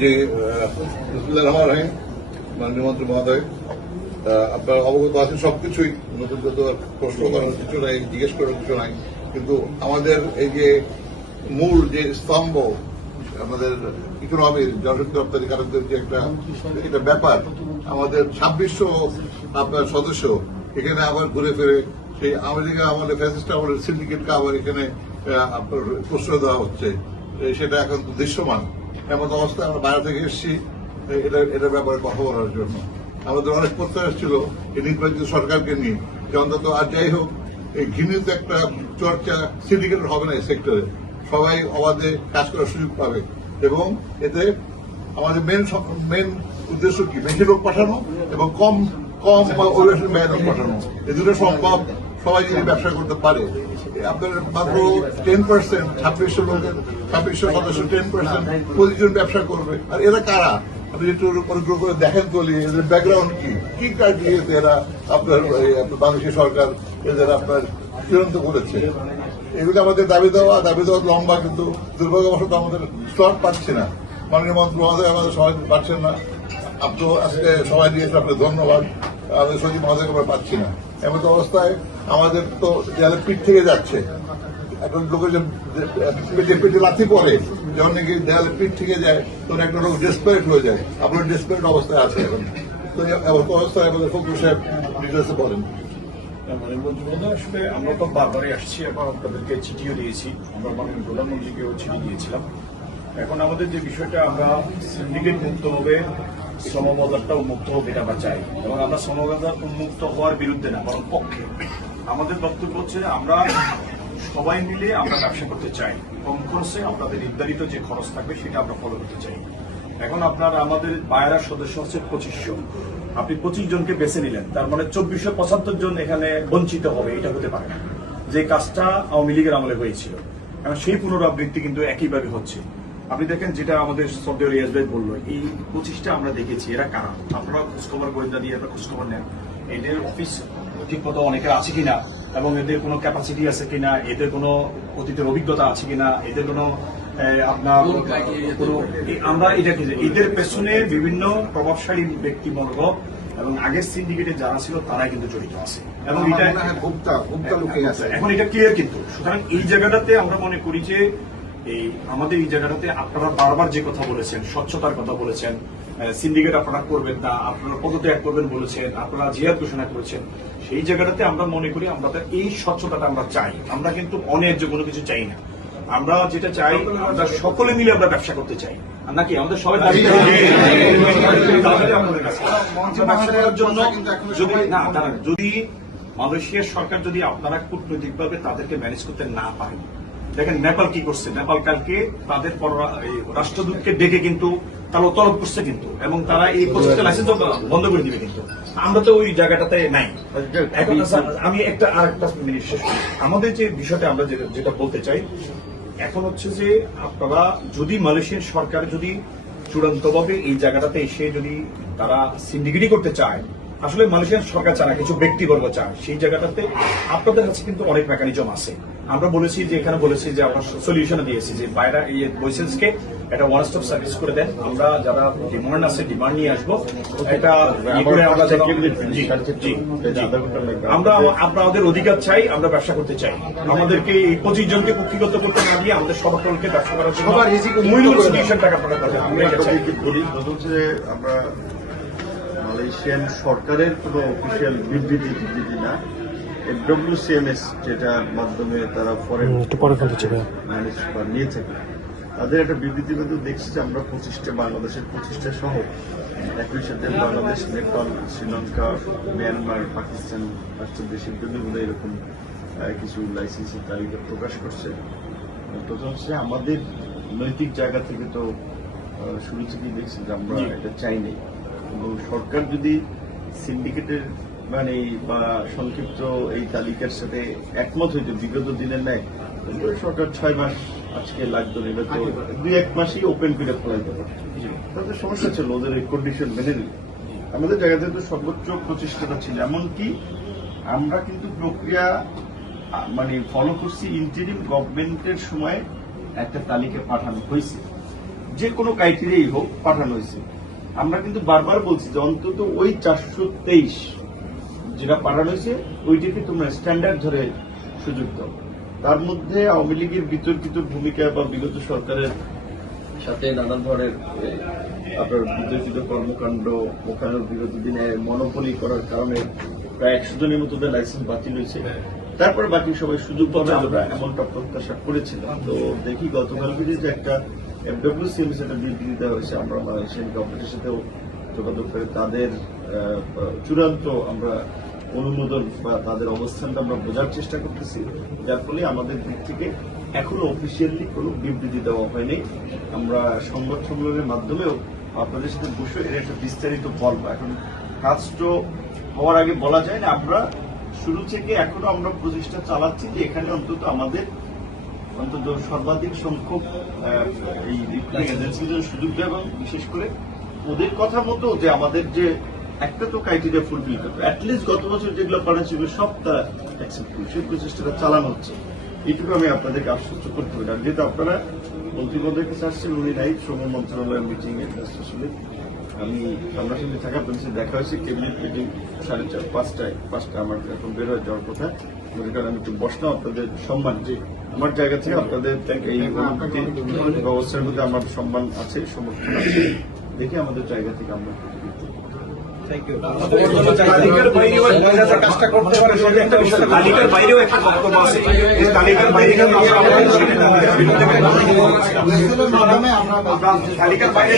যে বিসমিল্লাহির রহমানির রহিম। মাননীয় মন্ত্রী মহোদয়, আপনার অবগত আছেন সবকিছুই, নতুন যত প্রশ্ন করার কিছু নাই, জিজ্ঞেস করার কিছু নাই, কিন্তু আমাদের এই যে মূল যে স্তম্ভ আমাদের ইকোনমির জনশক্তি রপ্তানিকারকদের যে একটা ব্যাপার, আমাদের 2600 আপনার সদস্য এখানে আবার ঘুরে ফিরে সেই আমেরিকা আমলে ফ্যাসিস্ট আমলের সিন্ডিকেটকে আবার এখানে আপনার প্রশ্রয় দেওয়া হচ্ছে, সেটা এখন দৃশ্যমান। এমন অবস্থায় আমরা বাইরে থেকে এসেছি এটার ব্যাপারে কথা বলার জন্য। আমাদের অনেক প্রত্যাশা ছিল এই নির্বাচিত সরকারকে নিয়ে যে অন্তত আর যাই হোক এই ঘৃণিত একটা চর্চা সিন্ডিকেট হবে না এই সেক্টরে, সবাই অবাধে কাজ করার সুযোগ পাবে এবং এতে আমাদের মেন উদ্দেশ্য কি, বেশি লোক পাঠানো এবং কম অভিবাসন ব্যয় লোক পাঠানো, এই দুটো সম্ভব সবাই যদি ব্যবসা করতে পারে। আপনার মাত্র 10%, 2600 লোকের 2600 সদস্য 10%, 25 জন ব্যবসা করবে। আর এরা কারা আপনি একটু অনুগ্রহ করে দেখেন তো, এদের ব্যাকগ্রাউন্ড কি ক্রাইটেরিয়াতে এরা আপনার বাংলাদেশের সরকার এদের আপনার চূড়ান্ত করেছে। এগুলো আমাদের দাবি দেওয়া লম্বা, কিন্তু দুর্ভাগ্যবশত আমাদের স্লট পাচ্ছি না। মাননীয় মন্ত্রী মহোদয় আমাদের সময় পাচ্ছেন না, আপনি আজকে সময় দিয়েছে, আপনার ধন্যবাদ। আমাদের সচিব মহোদয়কে আমরা পাচ্ছি না। এমন অবস্থায় আমাদের তো দেয়ালে পিঠ থেকে যাচ্ছে। এখন লোকের পেটে লাথি পরে যখন নাকি দেয়ালে পিঠ থেকে যায় তখন একটা লোক ডেসপারেট হয়ে যায়। আপনার ডেসপারেট অবস্থায় আছে এখন। তো এমন অবস্থায় আমাদের ফখরুল সাহেব ডিটেলসে বলেন। আসলে আমরা তো বারবারই আসছি এবং আপনাদেরকে চিঠিও দিয়েছি, আমরা মাননীয় প্রধানমন্ত্রীকেও চিঠি দিয়েছিলাম। এখন আমাদের যে বিষয়টা, আমরা সিন্ডিকেট মুক্ত হবে, শ্রমবাজারটাও মুক্ত হবে, এটা আমরা চাই এবং আমরা শ্রমবাজার উন্মুক্ত হওয়ার বিরুদ্ধে না, বরং পক্ষে। আমাদের বক্তব্য হচ্ছে আমরা সবাই মিলে আমরা ব্যবসা করতে চাই, কম খরচে আপনাদের নির্ধারিত যে খরচ থাকবে সেটা আমরা ফলো করতে চাই। এখন আপনার আমাদের বায়রার সদস্য হচ্ছে 2500, আপনি 25 জনকে বেছে নিলেন, তার মানে 2475 জন এখানে বঞ্চিত হবে, এটা হতে পারে না। যে কাজটা আওয়ামী লীগের আমলে হয়েছিল, এখন সেই পুনরাবৃত্তি কিন্তু একইভাবে হচ্ছে। আপনি দেখেন, যেটা আমাদের শ্রদ্ধেয় রিয়াজ ভাই বললো, এই 25টা আমরা দেখেছি, এরা কারা, আপনারা খোঁজখবর গোয়েন্দা দিয়ে আপনারা খোঁজখবর নেন, এদের অফিস ঠিক মতো অনেকের আছে কিনা এবং এদের কোনো ক্যাপাসিটি আছে কিনা, এদের কোনো অতীতের অভিজ্ঞতা আছে কিনা, এদের কোনো আপনার কোনো, আমরা এটা কি এদের পেছনে বিভিন্ন প্রভাবশালী ব্যক্তিবর্গ এবং আগের সিন্ডিকেটে যারা ছিল তারাই কিন্তু জড়িত আছে এবং এটা এখন এটা ক্লিয়ার। কিন্তু সুতরাং এই জায়গাটাতে আমরা মনে করি যে এই আমাদের এই জায়গাটাতে আপনারা বারবার যে কথা বলেছেন, স্বচ্ছতার কথা বলেছেন, সিন্ডিকেট আপনারা করবেন না, আপনারা পদত্যাগ করবেন বলেছেন, আপনারা জিহাদ ঘোষণা করেছেন, সেই জায়গাটাতে আমরা মনে করি আমরা এই স্বচ্ছতাটা আমরা চাই। আমরা কিন্তু অন্যায্য কোনো কিছু চাই না, আমরা যেটা চাই আমরা সকলে মিলে আমরা ব্যবসা করতে চাই, নাকি আমাদের সবাই দাবি আপনাদের কাছে ব্যবসা করার জন্য। যদি না তারা যদি মালয়েশিয়ার সরকার যদি আপনারা কূটনৈতিকভাবে তাদেরকে ম্যানেজ করতে না পারেন, দেখেন নেপাল কি করছে, নেপাল কালকে তাদের রাষ্ট্রদূতকে ডেকে কিন্তু তারা তলব করছে কিন্তু, এবং তারা এই 25টা লাইসেন্স বন্ধ করে দিবে। কিন্তু আমরা তো ওই জায়গাটাতে নাই। এখন আমি আরেকটা মিনিট শেষ করি। আমাদের যে বিষয়টা আমরা যেটা বলতে চাই এখন হচ্ছে যে আপনারা যদি মালয়েশিয়ান সরকার যদি চূড়ান্তভাবে এই জায়গাটাতে এসে যদি তারা সিন্ডিকেটই করতে চায়, আসলে মালয়েশিয়ান সরকার চায় না, কিছু ব্যক্তিবর্গ চায়, সেই জায়গাটাতে আপনাদের কাছে কিন্তু অনেক মেকানিজম আছে। আমরা বলেছি যে এখানে বলেছি যে আমরা সলিউশন দিয়েছি যে বাইরে এই বয়সেন্সকে একটা ওয়ান স্টপ সার্ভিস করে দেন, আমরা যারা ডিমান্ড আছে ডিমান্ড নিয়ে আসবো, এটা আমরা আমাদের অধিকার চাই, আমরা ব্যবসা করতে চাই। আমাদেরকে এই 25 জনকে কুক্ষিগত করতে না দিয়ে আমাদের সকলকে ব্যবসা করার জন্য টাকা আমরা এটা চাই। আমরা মালয়েশিয়ান সরকারের কোনো অফিসিয়াল বিবৃতি না, ডব্লিউসিএমএস যেটার মাধ্যমে তারা ফরেন ম্যানেজ নিয়ে থাকে, তাদের একটা বিবৃতি কিন্তু দেখছি যে আমরা 25টা, বাংলাদেশের 25টা সহ একই সাথে বাংলাদেশ, নেপাল, শ্রীলঙ্কা, মিয়ানমার, পাকিস্তান রাষ্ট্র দেশের জন্য এরকম কিছু লাইসেন্সের তালিকা প্রকাশ করছে। প্রথম হচ্ছে আমাদের নৈতিক জায়গা থেকে তো শুরু থেকেই দেখছি যে আমরা এটা চাই নাই, এবং সরকার যদি সিন্ডিকেটের মানে বা সংক্ষিপ্ত এই তালিকার সাথে একমত হইতে বিগত দিনের নেয়, সরকার 6 মাস আজকে লাগতো না, তো 2-1 মাসই ওপেন পিরিয়ড ফেলাই দেবে। তাদের সমস্যা ছিল ওদের এই কন্ডিশন মেনে নিল। আমাদের জায়গাতে তো সর্বোচ্চ প্রচেষ্টাটা ছিল, এমনকি আমরা কিন্তু প্রক্রিয়া মানে ফলো করছি। ইন্টারিম গভর্নমেন্টের সময় একটা তালিকা পাঠানো হয়েছে, যে কোনো ক্রাইটেরিয়াই হোক পাঠানো হয়েছে। আমরা কিন্তু বারবার বলছি যে অন্তত ওই 423 যেটা পাঠানো হয়েছে ওইটাকে তোমরা স্ট্যান্ডার্ড ধরে সুযোগ দাও। তার মধ্যে আওয়ামী লীগের বিতর্কিত ভূমিকা বা বিগত সরকারের সাথে নানা ধরনের আপনার বিতর্কিত কর্মকাণ্ড, ওখানে বিগত দিনে মনোপলি করার কারণে প্রায় 100 জনের মতো লাইসেন্স বাতিল হয়েছে। তারপরে বাকি সবাই সুযোগ পাবে আমরা এমনটা প্রত্যাশা করেছিলাম। তো দেখি গতকালকে যে একটা FWCMS একটা বিবৃতি দেওয়া হয়েছে, আমরা মালয়েশিয়ান গভর্নমেন্টের সাথেও যোগাযোগ করে তাদের চূড়ান্ত আমরা অনুমোদন বা তাদের অবস্থানটা আমরা বোঝার চেষ্টা করতেছি, যার ফলে আমাদের দিক থেকে এখনো অফিসিয়ালি কোনো বিবৃতি দেওয়া হয়নি। আমরা সংবাদ সম্মেলনের মাধ্যমেও আপনাদের সাথে বসে এর একটা বিস্তারিত বলবো। এখন কাজটা হওয়ার আগে বলা যায় না। আমরা শুরু থেকে এখনো আমরা প্রচেষ্টা চালাচ্ছি যে এখানে অন্তত আমাদের সর্বাধিক সংখ্যক এই রিক্রুটিং এজেন্সিদের সুযোগ দেওয়া এবং বিশেষ করে ওদের কথা মতো যে আমাদের যে একটা তো ক্রাইটেরিয়া ফুলফিল করতে অ্যাটলিস্ট গত বছর যেগুলো করা ছিল সব তারা অ্যাকসেপ্ট করছে, সেই প্রচেষ্টাটা চালানো হচ্ছে। এইটুকু আমি আপনাদেরকে আশ্বস্ত করতে পারি। আর যেহেতু আপনারা মন্ত্রী মহোদয়ের কাছে আসছেন, উনি নাই শ্রম মন্ত্রণালয়ের মিটিং এ আসলে আমি সামনাসামনি থাকা পরিস্থিতি দেখা হয়েছে। ক্যাবিনেট মিটিং 4:30 5টায় আমার এখন বের হয়ে যাওয়ার কথা। মনে করেন আমি একটু বসলাম আপনাদের সম্মান, যে আমার জায়গা থেকে আপনাদের এই ব্যবস্থার মধ্যে আমার সম্মান আছে, সমর্থন আছে, দেখে আমাদের জায়গা থেকে আমরা তালিকার বাইরেও কাজটা করতে পারে, সেটা একটা বিষয়। তালিকার বাইরেও একটা বক্তব্য আছে, এই তালিকার বাইরে তালিকার বাইরে